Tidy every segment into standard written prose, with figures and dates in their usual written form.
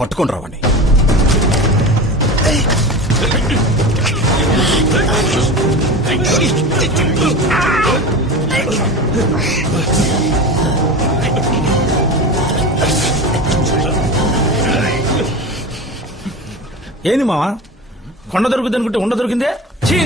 పట్టుకొని రావండి. ఏంది మావా, కొండ దొరుకుతుంది అనుకుంటే ఉండ దొరికిందే. ఛీ!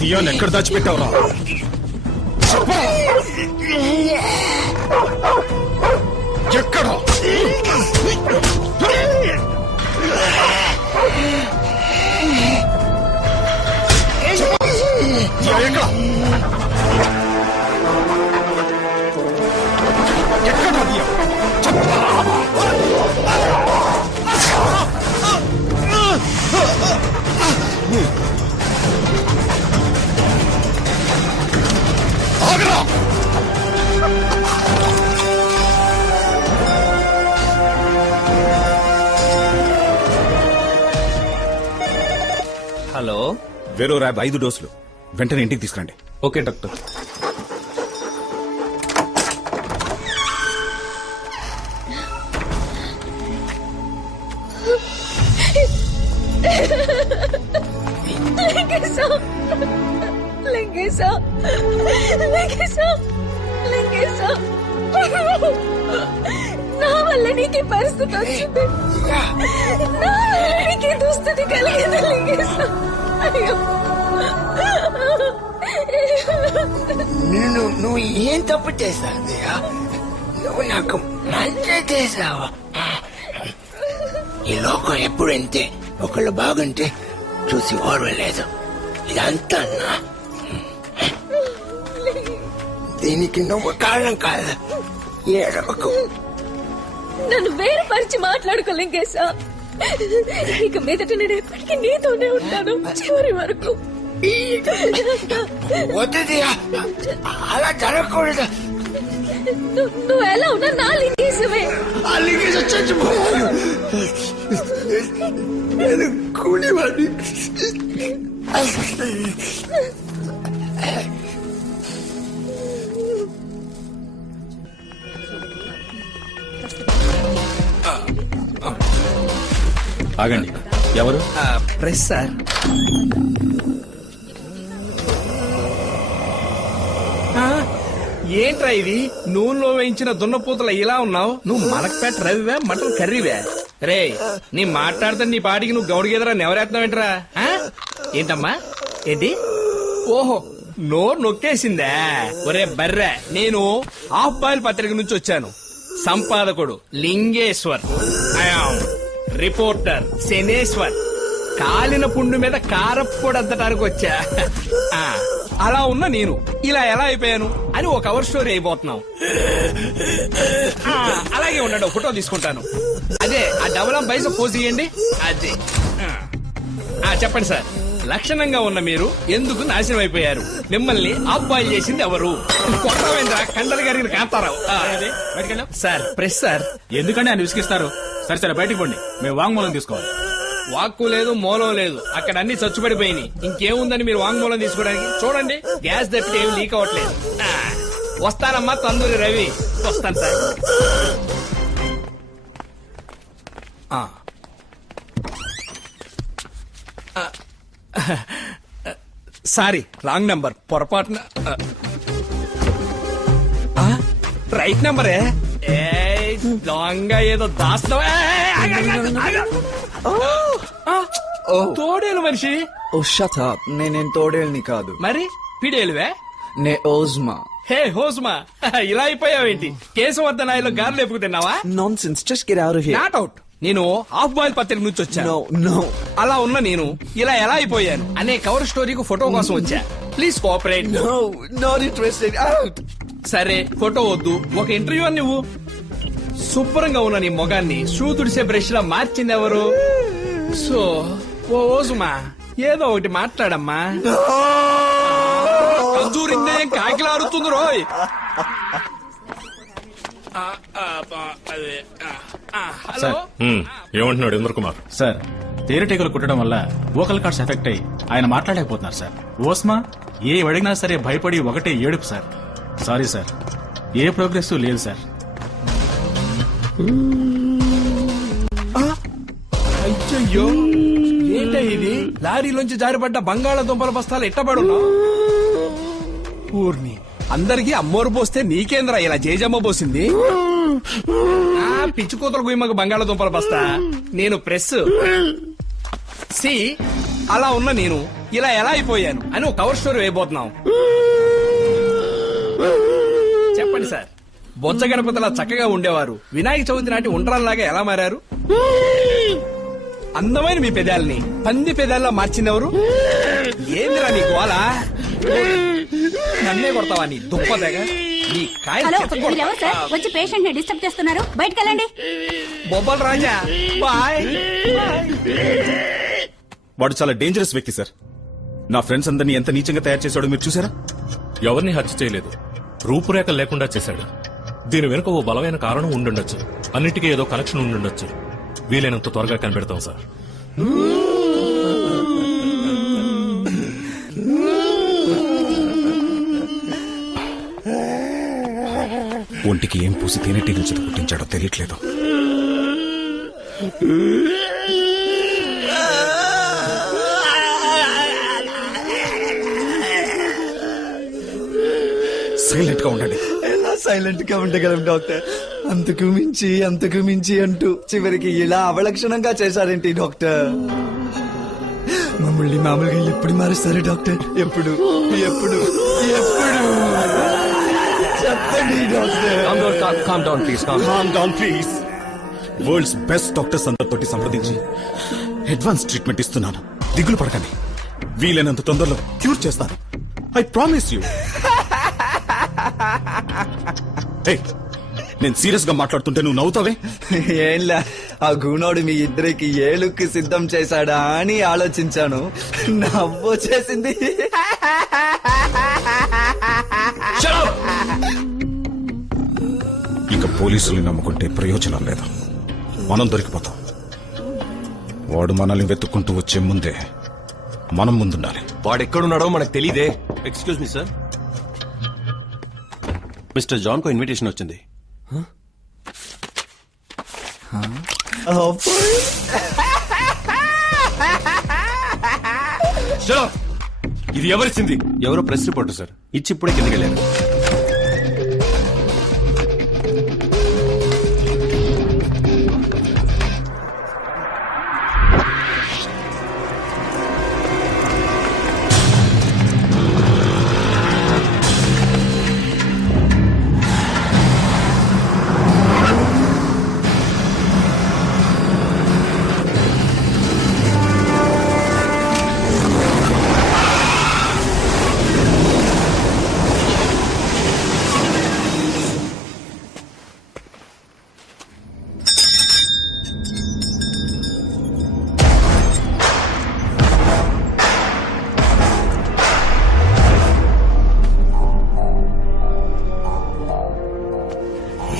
దియాన్ ఎక్కడ దాచిపెట్టావురా? ఎక్కడ? హలో, వేరో ర్యాబ్ 5 డోసులు వెంటనే ఇంటికి తీసుకురండి. Okay doctor. నా వల్ల నీకు పరిస్థితి వచ్చింది, నా వల్ల నీకు దుస్థితి కలిగింది లింగేశం. అయ్యో, నువ్వు ఏం తప్పు చేశావు? నువ్వు నాకు మంచి చేసావా? ఈ లోకం ఎప్పుడు ఇంతే, ఒకళ్ళు బాగుంటే చూసి ఓర్వలేదు. ఇదంతా దీనికి నువ్వు కారణం కాదు. ఏడవకు. నన్ను వేరుపరిచి మాట్లాడుకో లింగేశ. ఇక మీదట నేను ఎప్పటికీ నీతోనే ఉంటాను చివరి వరకు. వద్దు, అలా జరగకూడదు. నువ్వు ఎలా ఉన్నా నా లింగేశమే. ఆ లింగేశ చచ్చిపోయాను. నేను కూలివాడిని. ఆగండి. ఎవరు? Press sir. ఏంట్రా ఇది? నూనెలో వేయించిన దున్నపోతల ఇలా ఉన్నావు. నువ్వు మలక్పేట రవివే, మటన్ కర్రీవే? రే, నీ మాట్లాడితే నీ పాటికి నువ్వు గౌడిగేదరా నెవరేస్తున్నావేంట్రా? ఏంటమ్మా? ఏంటి? ఓహో, నోరు నొక్కేసిందా? ఒరే బర్రె, నేను హాఫ్ బాయిల్ పత్రిక నుంచి వచ్చాను. సంపాదకుడు లింగేశ్వర్, రిపోర్టర్ శనేశ్వర్. కాలిన పుండు మీద కారప్పొడి అద్దటానికి వచ్చా. అలా ఉన్న నేను ఇలా ఎలా అయిపోయాను అని ఒక కవర్ స్టోరీ అయిపోతున్నాం. అలాగే ఉన్నాడు, ఫోటో తీసుకుంటాను. అదే ఆ డబుల్ పైసా పోజ్ ఇయ్యండి. అదే చెప్పండి సార్, లక్షణంగా ఉన్న మీరు ఎందుకు నాశనం అయిపోయారు? మిమ్మల్ని ఆఫ్ బాయిల్ చేసింది ఎవరు? కొట్టవేంద్ర కండలు గారిని కాంతారావు. Sir press sir. ఎందుకంటే ఆయన విసిగిస్తారు. సరే సరే, బయటకు పోండి, మేము వాంగ్మూలం తీసుకోవాలి. వాక్కు లేదు, మూలం లేదు, అక్కడ అన్ని చచ్చుపడిపోయినాయి. ఇంకేముందని మీరు వాంగ్మూలం తీసుకోవడానికి? చూడండి, గ్యాస్ తప్పితే ఏమి లీక్ అవ్వట్లేదు. వస్తానమ్మా తందూరి రవి. వస్తాను సార్. Sorry, wrong number. పొరపాటున రైట్ నంబరే. దొంగ ఏదో దాస్తావా? తోడేలు మనిషి. ఓ షట్ అప్. నేనేం తోడేల్ని కాదు. మరి పిడేలువే? నే ఓజ్మా. హే హోస్మా, ఇలా అయిపోయావేంటి? కేశవర్ధనాయలో గార్లు ఎప్పుకు తిన్నావా? Nonsense, just get out of here. Not out. నేను హాఫ్ బాయిల్ పత్రిక నుంచి వచ్చాను. No no. అలా ఉన్న నేను ఇలా ఎలా అయిపోయాను అనే కవర్ స్టోరీకి ఫోటో కోసం వచ్చా. Please cooperate. No, not interested. Out. సరే, ఫోటో వద్దు, ఒక ఇంటర్వ్యూ అని నువ్వు. శుభ్రంగా ఉన్న నీ మొగాన్ని షూ తుడిసే బ్రష్ లా మార్చింది ఎవరు? సో ఓ ఓసుమా ఏదో ఒకటి మాట్లాడమ్మా. కంజూరిందే కాకిలాడుతుంది రోయ్. హలో ఏమంటున్నాడు ఇంద్ర కుమార్? సార్ తేనెటీగలు కుట్టడం వల్ల వోకల్ కార్డ్స్ ఎఫెక్ట్ అయ్యి ఆయన మాట్లాడలేకపోతున్నారు సార్. ఓస్మా ఏ అడిగినా సరే భయపడి ఒకటే ఏడుపు సార్. సారీ సార్, ఏ ప్రోగ్రెస్ లేదు సార్. అయ్యో ఏంట ఇది? లారీలోంచి జారిపడ్డ బంగాళాదుంపల బస్తాలు ఎట్టబడున్నా? ఊర్ని అందరికి అమ్మోరు పోస్తే నీకేంద్రా ఇలా జేజమ్మ పోసింది? పిచ్చి కూతురు గుయ్యమ్మకు బంగాళాదుంపల బస్తా. నేను ప్రెస్ సి అలా ఉన్న నేను ఇలా ఎలా అయిపోయాను అని ఒక కవర్ స్టోరీ వేయబోతున్నాం. చెప్పండి సార్, బొజ్జ గణపతిలా చక్కగా ఉండేవారు వినాయక చవితి నాటి ఉండ్రాల్లాగా ఎలా మారారు? అందమైన మీ పెదాలని పంది పెదాల్లా మార్చిందెవరు? ఏందిరా నీ గోల? నన్నే కొడతావా నీ దుప్పదగా? నీ హలో, మీరు ఎవరు సార్? కాయ వచ్చి పేషెంట్ ని డిస్టర్బ్ చేస్తున్నారు. బయటకు వెళ్ళండి. బొబ్బల్ రాజా బాయ్. వాడు చాలా డేంజరస్ వ్యక్తి సార్. నా ఫ్రెండ్స్ అందరినీ ఎంత నీచంగా తయారు చేశాడో మీరు చూసారా? ఎవరిని హత్య చేయలేదు, రూపురేఖలు లేకుండా చేశాడు. దీని వెనుక ఓ బలమైన కారణం ఉండుండొచ్చు. అన్నిటికీ ఏదో కనెక్షన్ ఉండుండొచ్చు. వీలైనంత త్వరగా కనిపెడతాం సార్. ఒంటికి ఏం పూసి తేనెటీగలు చేత పుట్టించాడో తెలియట్లేదు. సైలెంట్ గా ఉండండి. ఎలా సైలెంట్ గా ఉండగలం డాక్టర్? అంతకు మించి అంటూ చివరికి ఇలా అవలక్షణంగా చేశారేంటి డాక్టర్? మమ్మల్ని మామూలుగా ఎప్పుడు మారుస్తారు డాక్టర్? ఎప్పుడు ఎప్పుడు ఎప్పుడు చెప్పండి doctor. Calm down, please. World's best doctors అందరితోటి సంప్రదించి అడ్వాన్స్ ట్రీట్మెంట్ ఇస్తున్నాను. దిగులు పడకండి, వీలైనంత తొందరలో క్యూర్ చేస్తాను. I promise you. నేను సీరియస్ గా మాట్లాడుతుంటే నువ్వు నవ్వుతావే? ఏంలా, ఆ గూనోడు మీ ఇద్దరికి ఏ లుక్ సిద్ధం చేశాడా అని ఆలోచించాను. నవ్వొచ్చేసింది. ఇక పోలీసుల్ని నమ్ముకుంటే ప్రయోజనం లేదు. మనం దొరికిపోతాం. వాడు మనల్ని వెతుక్కుంటూ వచ్చే ముందే మనం ముందుండాలి. వాడెక్కడున్నాడో మనకు తెలీదే. Excuse me sir, mister John కు ఇన్విటేషన్ వచ్చింది. ఇది ఎవరిచ్చింది? ఎవరో ప్రెస్ రిపోర్టర్ సార్, ఇచ్చి ఇప్పుడే కిందకి వెళ్ళారు.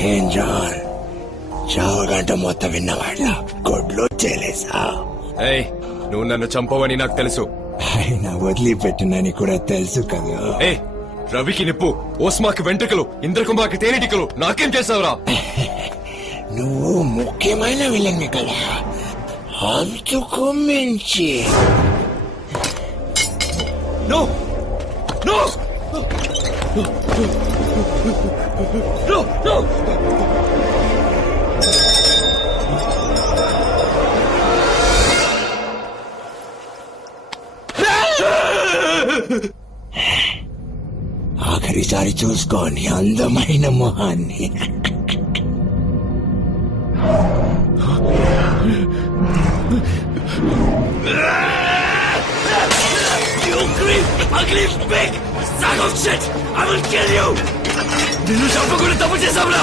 ఏం జాన్, చావగంట మొత్తం విన్నవాళ్ళ గొడ్లో చేలేసా? నువ్వు నన్ను చంపవని నాకు తెలుసు. ఆయన వదిలిపెట్టినని కూడా తెలుసు కదా. రవికి నిప్పు, ఓస్మాకి వెంట్రుకలు, ఇంద్రకుమార్కి తేనెటికలు, నాకేం చేసావురా? నువ్వు ముఖ్యమైన విలన్ని కదా, అంతకు మించి. No no no no. ఆఖరిసారి చూసుకోని అందమైన మొహాన్ని. నిన్ను చంపకుండా తప్పు చేశావురా?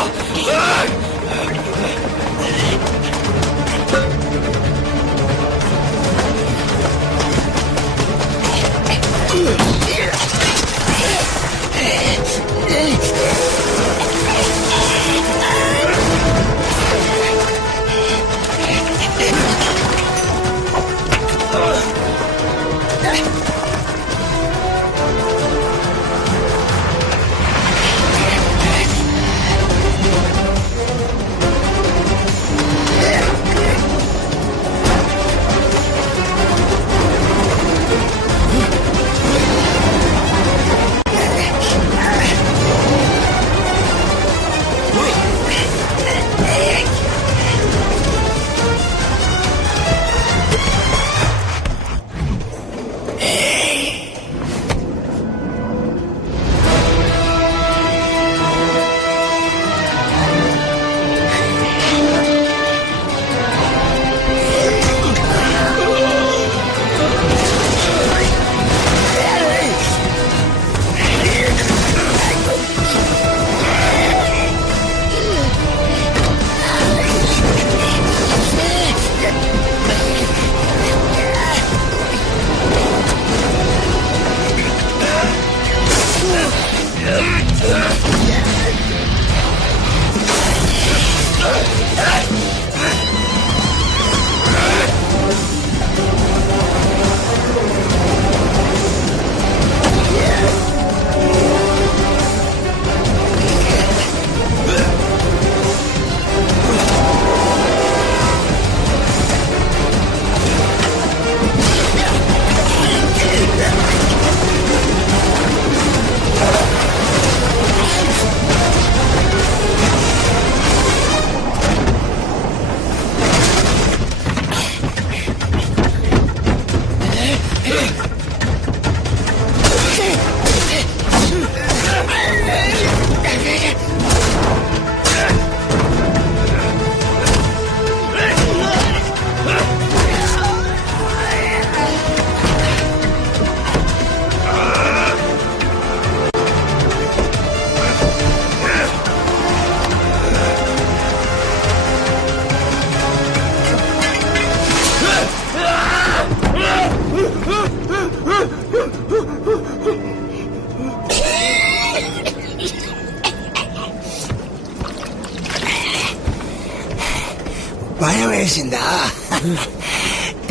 భయం వేసిందా?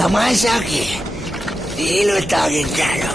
తమాషాకి నీళ్లు తాగించాడు.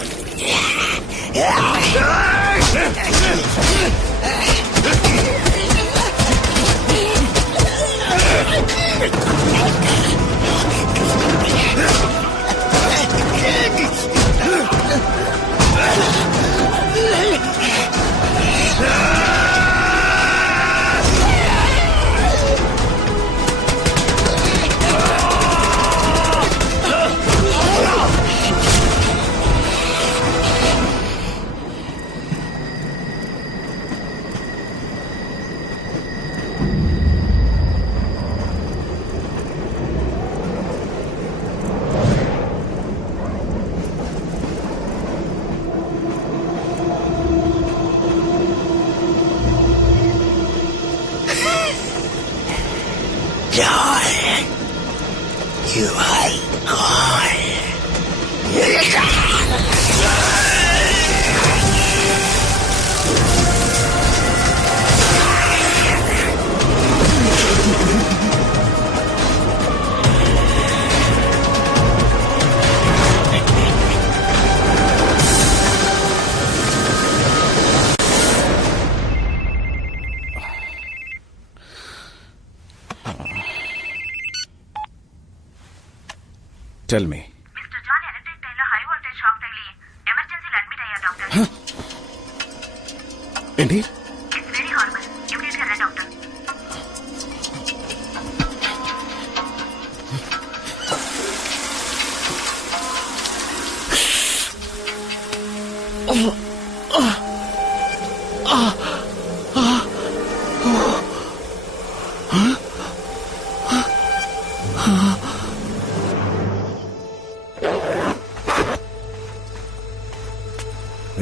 John, you are gone. Tell me. Mister John electric టైర్లో హై వోల్టేజ్ షాక్ తగిలి ఎమర్జెన్సీలో అడ్మిట్ అయ్యారు డాక్టర్. ఏంటి? It's very హార్బల్. ఇమిడియట్ గా రండి డాక్టర్.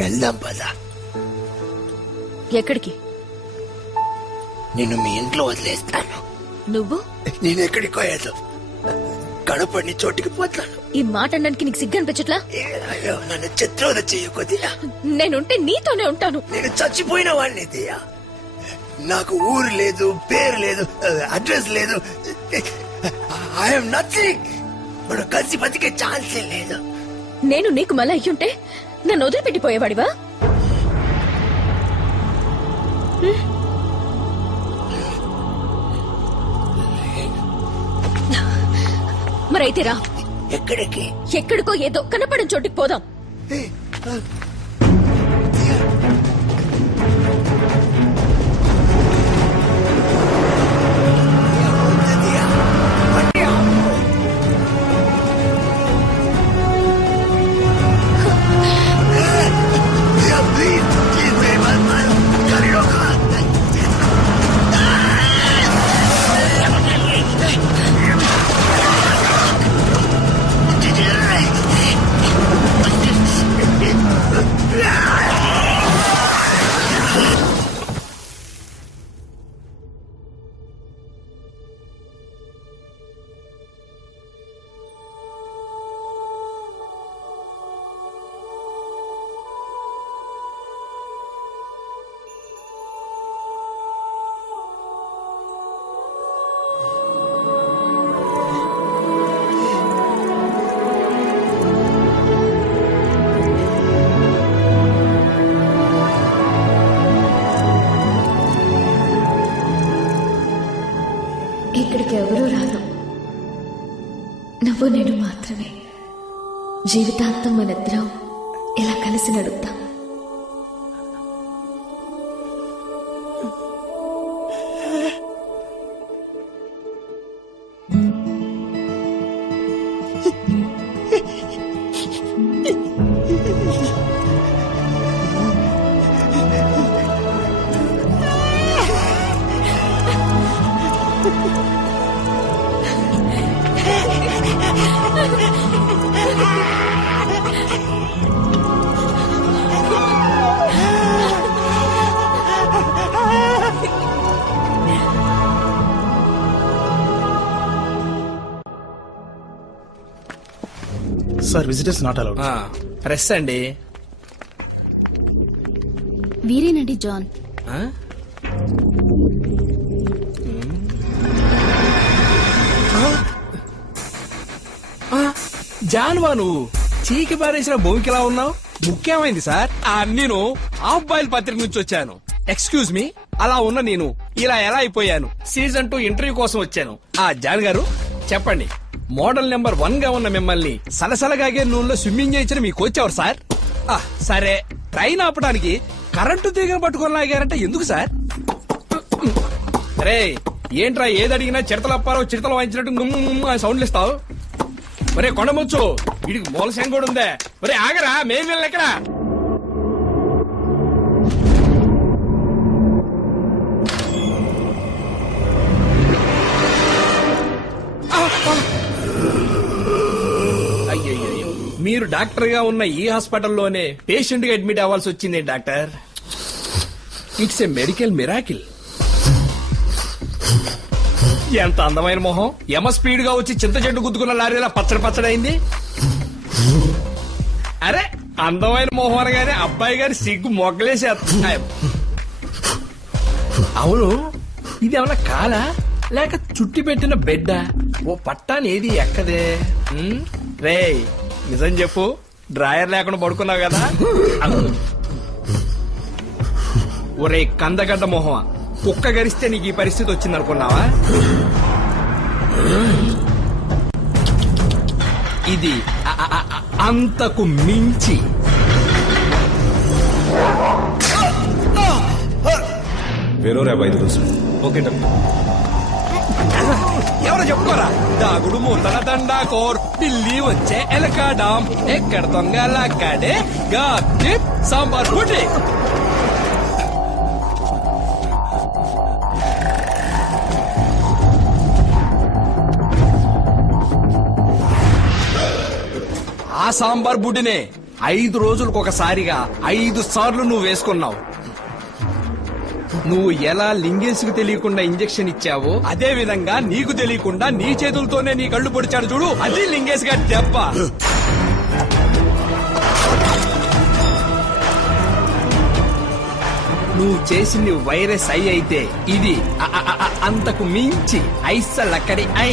వెళ్దాం పద. ఎక్కడికి? నిన్ను మీ ఇంట్లో వదిలేస్తాను. నువ్వు నేను ఎక్కడికి పోయాను, కడపని చోటికి పోతాను. ఈ మాట అనడానికి నీకు సిగ్గు అనిపించట్లా? అయ్యో, నన్ను చిత్రోద చెయ్యి కొద్దిగా. నేనుంటే నీతోనే ఉంటాను. నేను చచ్చిపోయిన వాడిని దియా. నాకు ఊరు లేదు, పేరు లేదు, అడ్రస్ లేదు. I'm nothing. మనం కలిసి బతికే ఛాన్సే లేదు. నేను నీకు మళ్ళీ అయ్యుంటే నన్ను వదిలిపెట్టిపోయేవాడివా? మరైతే రా. ఎక్కడికి? ఎక్కడికో ఏదో కనపడిన చోటికి పోదాం. ఇక్కడికి ఎవరూ రారు, నువ్వు నేను మాత్రమే. జీవితాంతం మనిద్దరం ఇలా కలిసి నడుపుతాం. Sir, visitors not allowed. Press అండి. వీరేనండి జాన్. జాన్వా, నువ్వు చీకి పారేసిన భూమికిలా ఉన్నావు. ముఖ్యమైంది సార్. నేను హాఫ్ బాయిల్ పత్రిక నుంచి వచ్చాను. ఎక్స్క్యూజ్ మీ, అలా ఉన్న నేను ఇలా ఎలా అయిపోయాను? సీజన్ 2 ఇంటర్వ్యూ కోసం వచ్చాను. జాన్ గారు చెప్పండి, మోడల్ నెంబర్ 1 గా ఉన్న మిమ్మల్ని సలసలగాగే నూనెలో స్విమ్మింగ్ చేయించిన మీ కోచ్ ఎవరు సార్? సరే, ట్రైన్ ఆపడానికి కరెంటు తీగను పట్టుకొని లాగారంటే ఎందుకు సార్? రే, ఏంట్రా ఏది అడిగినా చిడతలప్పారో చిడతలు వాయించినట్టు సౌండ్లు ఇస్తావు? ఒరే కొండముచ్చు, వీడికి మూల శంఖ కూడా ఉందే. ఒరే ఆగరా, మేం వెళ్ళి ఎక్కడా? అయ్యయ్యో, మీరు డాక్టర్ గా ఉన్న ఈ హాస్పిటల్లోనే పేషెంట్ గా అడ్మిట్ అవ్వాల్సి వచ్చింది doctor. It's a medical miracle. ఎంత అందమైన మొహం, యమ స్పీడ్ గా వచ్చి చింత చెట్టు గుద్దుకున్న లారీలా పచ్చడి పచ్చడైంది. అరే, అందమైన మొహం అనగానే అబ్బాయి గారి సిగ్గు మొగ్గలేసేస్తున్నాయి. అవును, ఇది ఏమన్నా కాలా లేక చుట్టి పెట్టిన బెడ్డా? ఓ పట్టాని ఏది ఎక్కదే. రే, నిజం చెప్పు, డ్రాయర్ లేకుండా పడుకున్నావు కదా? ఒరే కందగడ్డ మొహమా, కుక్క గరిస్తే నీకు ఈ పరిస్థితి వచ్చింది అనుకున్నావా? ఇది అంతకు మించి. వేరే 5 రోజులు. Okay doctor. ఎవరో చెప్పుకోరా. దాగుడు మూతల దండా కోర్, ఢిల్లీ వచ్చే ఎలకాడాం, ఎక్కడ దొంగలాడే గాడి సాంబార్ పుట్టి. ఆ సాంబార్ బుడ్డినే 5 రోజులకు ఒకసారిగా 5 సార్లు నువ్వు వేసుకున్నావు. నువ్వు ఎలా లింగేష్ కు తెలియకుండా ఇంజెక్షన్ ఇచ్చావో అదే విధంగా నీకు తెలియకుండా నీ చేతులతోనే నీ కళ్ళు పొడిచాడు చూడు, అది లింగేష్ గారి దెబ్బ. నువ్వు చేసింది వైరస్ ఐ అయితే ఇది అంతకు మించి ఐసలక్కడి ఐ.